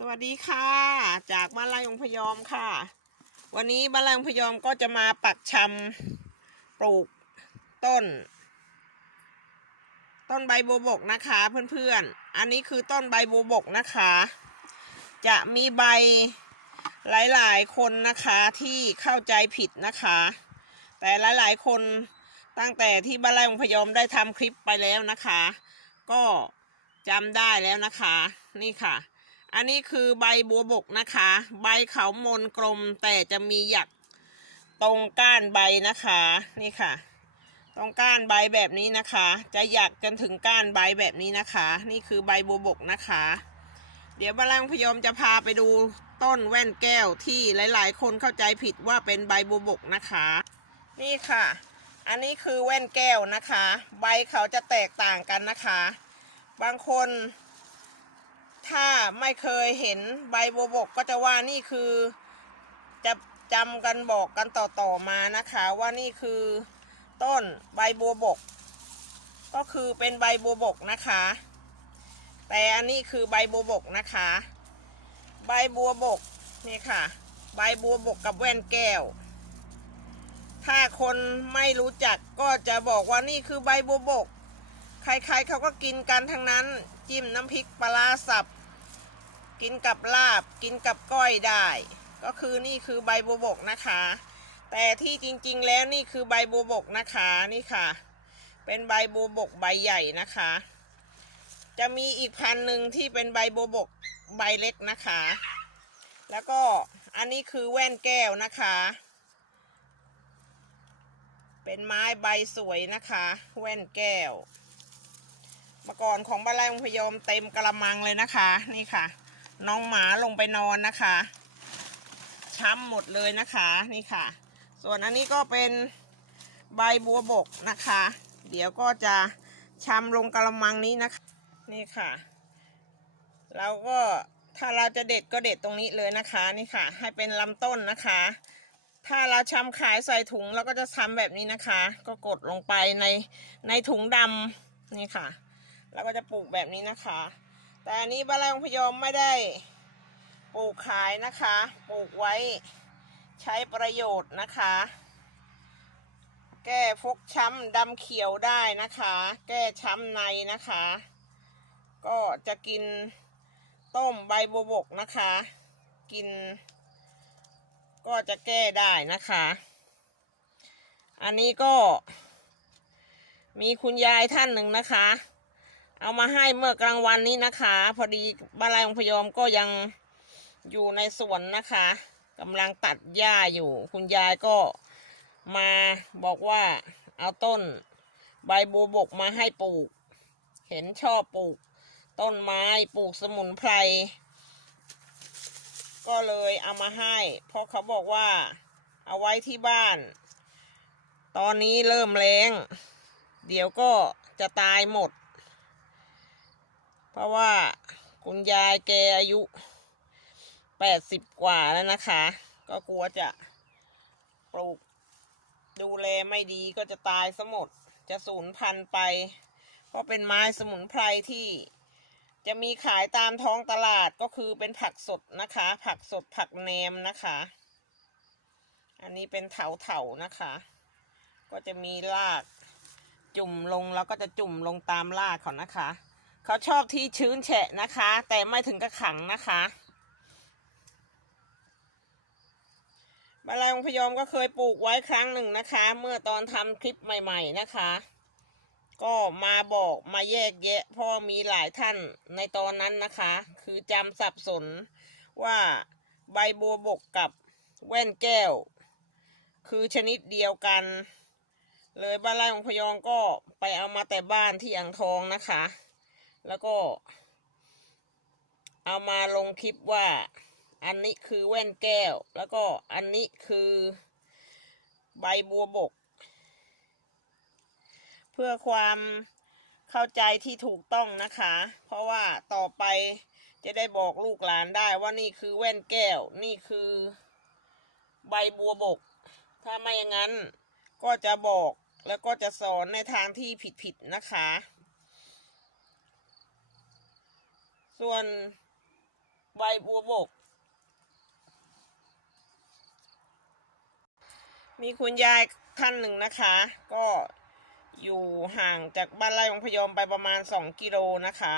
สวัสดีค่ะ จากบ้านไร่องพยอมค่ะ วันนี้บ้านไร่องพยอมก็จะมาปักชำปลูกต้น ต้นใบบัวบกนะคะเพื่อนๆ อันนี้คือต้นใบบัวบกนะคะ จะมีใบหลายๆคนนะคะที่เข้าใจผิดนะคะ แต่หลายๆคนตั้งแต่ที่บ้านไร่องพยอมได้ทำคลิปไปแล้วนะคะ ก็จำได้แล้วนะคะ นี่ค่ะ อันนี้คือใบบัวบกนะคะ ใบเขามนกลมแต่จะมีหยักตรงก้านใบนะคะ นี่ค่ะ ตรงก้านใบแบบนี้นะคะ จะหยักจนถึงก้านใบแบบนี้นะคะ นี่คือใบบัวบกนะคะ เดี๋ยวบาลังพยอมจะพาไปดูต้นแว่นแก้วที่หลาย ๆ คนเข้าใจผิดว่าเป็นใบบัวบกนะคะ นี่ค่ะ อันนี้คือแว่นแก้วนะคะ ใบเขาจะแตกต่างกันนะคะ บางคน ถ้าไม่เคยเห็นใบบัวบกก็จะว่านี่คือจะจำกันบอกกันต่อๆมานะคะ ว่านี่คือต้นใบบัวบก ก็คือเป็นใบบัวบกนะคะ แต่อันนี้คือใบบัวบกนะคะ ใบบัวบกนี่ค่ะ ใบบัวบกกับแว่นแก้ว ถ้าคนไม่รู้จักก็จะบอกว่านี่คือใบบัวบก ใครๆเขาก็กินกันทั้งนั้นจิ้มน้ำพริกปลาร้าสับ กินกับลาบกินกับก้อยได้ ก็คือนี่คือใบบัวบกนะคะ แต่ที่จริงๆแล้วนี่คือใบบัวบกนะคะนี่ค่ะ เป็นใบบัวบกใบใหญ่นะคะ จะมีอีกพันหนึ่งที่เป็นใบบัวบกใบเล็กนะคะ แล้วก็อันนี้คือแว่นแก้วนะคะ เป็นไม้ใบสวยนะคะ แว่นแก้วมื่อก่อนของบ้านไร่องพยอมเต็มกระมังเลยนะคะ นี่ค่ะ น้องหมาลงไปนอนนะคะ ช้ำหมดเลยนะคะนี่ค่ะ ส่วนอันนี้ก็เป็นใบบัวบกนะคะ เดี๋ยวก็จะช้ำลงกระมังนี้นะคะ นี่ค่ะ เราก็ถ้าเราจะเด็ดก็เด็ดตรงนี้เลยนะคะนี่ค่ะ ให้เป็นลำต้นนะคะ ถ้าเราชำขายใส่ถุงเราก็จะทำแบบนี้นะคะ ก็กดลงไปในในถุงดำนี่ค่ะ แล้วก็จะปลูกแบบนี้นะคะ แต่อันนี้บ้านไร่ของพยอมไม่ได้ปลูกขายนะคะ ปลูกไว้ใช้ประโยชน์นะคะ แก้ฟกช้ำดำเขียวได้นะคะ แก้ช้ำในนะคะ ก็จะกินต้มใบบัวบกนะคะ กิน ก็จะแก้ได้นะคะ อันนี้ก็มีคุณยายท่านหนึ่งนะคะ เอามาให้เมื่อกลางวันนี้นะคะ พอดีบ้านไร่องพยอมก็ยังอยู่ในสวนนะคะกำลังตัดหญ้าอยู่ คุณยายก็มาบอกว่าเอาต้นใบบัวบกมาให้ปลูก เห็นชอบปลูก ต้นไม้ปลูกสมุนไพร ก็เลยเอามาให้ เพราะเขาบอกว่าเอาไว้ที่บ้าน ตอนนี้เริ่มแรงเดี๋ยวก็จะตายหมด เพราะว่าคุณยายแกอายุแปดสิบกว่าแล้วนะคะ ก็กลัวจะปลูกดูแลไม่ดีก็จะตายซะหมดจะสูญพันธุ์ไป เพราะเป็นไม้สมุนไพรที่ จะมีขายตามท้องตลาดก็คือเป็นผักสดนะคะ ผักสดผักแหนมนะคะ อันนี้เป็นเถาเถานะคะ ก็จะมีรากจุ่มลงแล้วก็จะจุ่มลงตามรากเขานะคะ เขาชอบที่ชื้นแฉะนะคะ แต่ไม่ถึงกับขังนะคะบาลายองพยอมก็เคยปลูกไว้ครั้งหนึ่งนะคะ เมื่อตอนทำคลิปใหม่ ๆนะคะ ก็มาบอกมาแยกแยะพราะมีหลายท่านในตอนนั้นนะคะ คือจำสับสนว่าใบบัวบกกับแว่นแก้ว คือชนิดเดียวกัน เลยบ้านไร่ของพยองก็ไปเอามาแต่บ้านที่อ่างทองนะคะ แล้วก็ เอามาลงคลิปว่า อันนี้คือแว่นแก้ว แล้วก็อันนี้คือใบบัวบก เพื่อความเข้าใจที่ถูกต้องนะคะ เพราะว่าต่อไปจะได้บอกลูกหลานได้ว่านี่คือแว่นแก้ว นี่คือใบบัวบก ถ้าไม่อย่างนั้นก็จะบอกแล้วก็จะสอนในทางที่ผิดๆนะคะ ส่วนใบบัวบก มีคุณยายท่านหนึ่งนะคะ ก็อยู่ห่างจากบ้านไร่ของพยอมไปประมาณสองกิโลนะคะ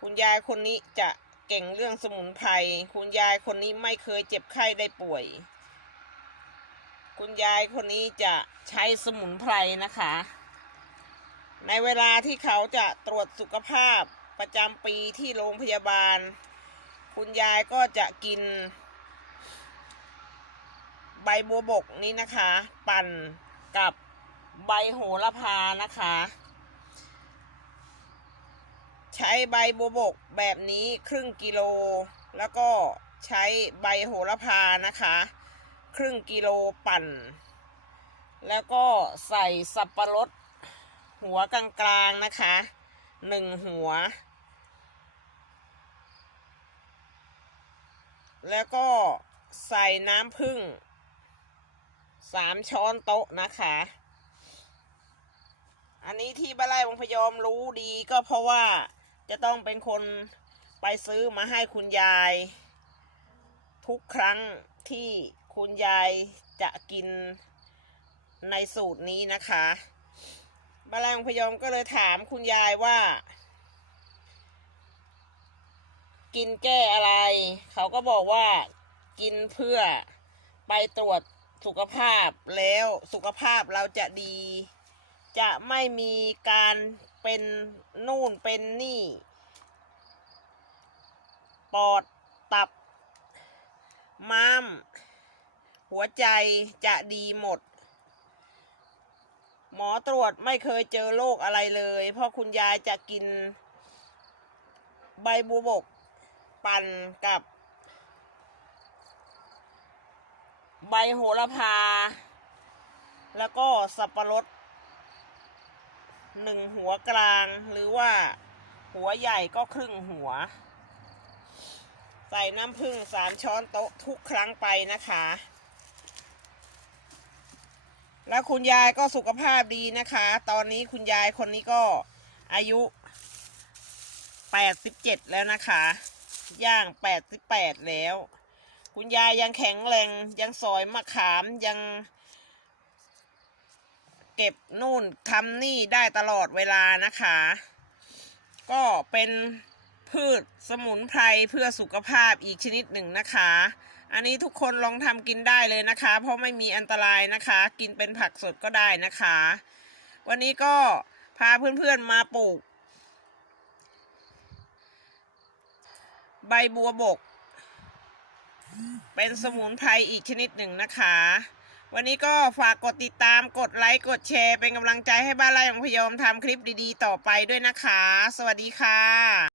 คุณยายคนนี้จะเก่งเรื่องสมุนไพร คุณยายคนนี้ไม่เคยเจ็บไข้ได้ป่วย คุณยายคนนี้จะใช้สมุนไพรนะคะ ในเวลาที่เขาจะตรวจสุขภาพ ประจำปีที่โรงพยาบาล คุณยายก็จะกิน ใบบัวบกนี้นะคะ ปั่นกับใบโหระพานะคะ ใช้ใบบัวบกแบบนี้ครึ่งกิโล แล้วก็ใช้ใบโหระพานะคะ ครึ่งกิโลปั่น แล้วก็ใส่สับปะรดหัวกลางๆนะคะหนึ่งหัว แล้วก็ใส่น้ำผึ้งสามช้อนโต๊ะนะคะ อันนี้ที่บ้านไร่วงพยอมรู้ดีก็เพราะว่าจะต้องเป็นคนไปซื้อมาให้คุณยาย ทุกครั้งที่คุณยายจะกินในสูตรนี้นะคะบ้านไร่วงพยอมก็เลยถามคุณยายว่า กินแก้อะไร เขาก็บอกว่ากินเพื่อไปตรวจสุขภาพแล้วสุขภาพเราจะดี จะไม่มีการเป็นนู่นเป็นนี่ ปอดตับ ม้าม หัวใจจะดีหมด หมอตรวจไม่เคยเจอโรคอะไรเลย เพราะคุณยายจะกินใบบัวบก ปั่นกับ ใบโหระพา แล้วก็สับปะรดหนึ่งหัวกลางหรือว่าหัวใหญ่ก็ครึ่งหัว ใส่น้ำผึ้งสามช้อนโต๊ะทุกครั้งไปนะคะ แล้วคุณยายก็สุขภาพดีนะคะ ตอนนี้คุณยายคนนี้ก็อายุ87แล้วนะคะ ย่าง88แล้ว คุณยายยังแข็งแรงยังซอยมะขามยัง เก็บนู่นทำนี่ได้ตลอดเวลานะคะ ก็เป็นพืชสมุนไพรเพื่อสุขภาพอีกชนิดหนึ่งนะคะ อันนี้ทุกคนลองทำกินได้เลยนะคะ เพราะไม่มีอันตรายนะคะ กินเป็นผักสดก็ได้นะคะ วันนี้ก็พาเพื่อนๆมาปลูก ใบบัวบก เป็นสมุนไพรอีกชนิดหนึ่งนะคะ วันนี้ก็ฝากกดติดตามกดไลค์กดแชร์เป็นกำลังใจให้บ้านไร่ของพยอมทำคลิปดีๆ ต่อไปด้วยนะคะ สวัสดีค่ะ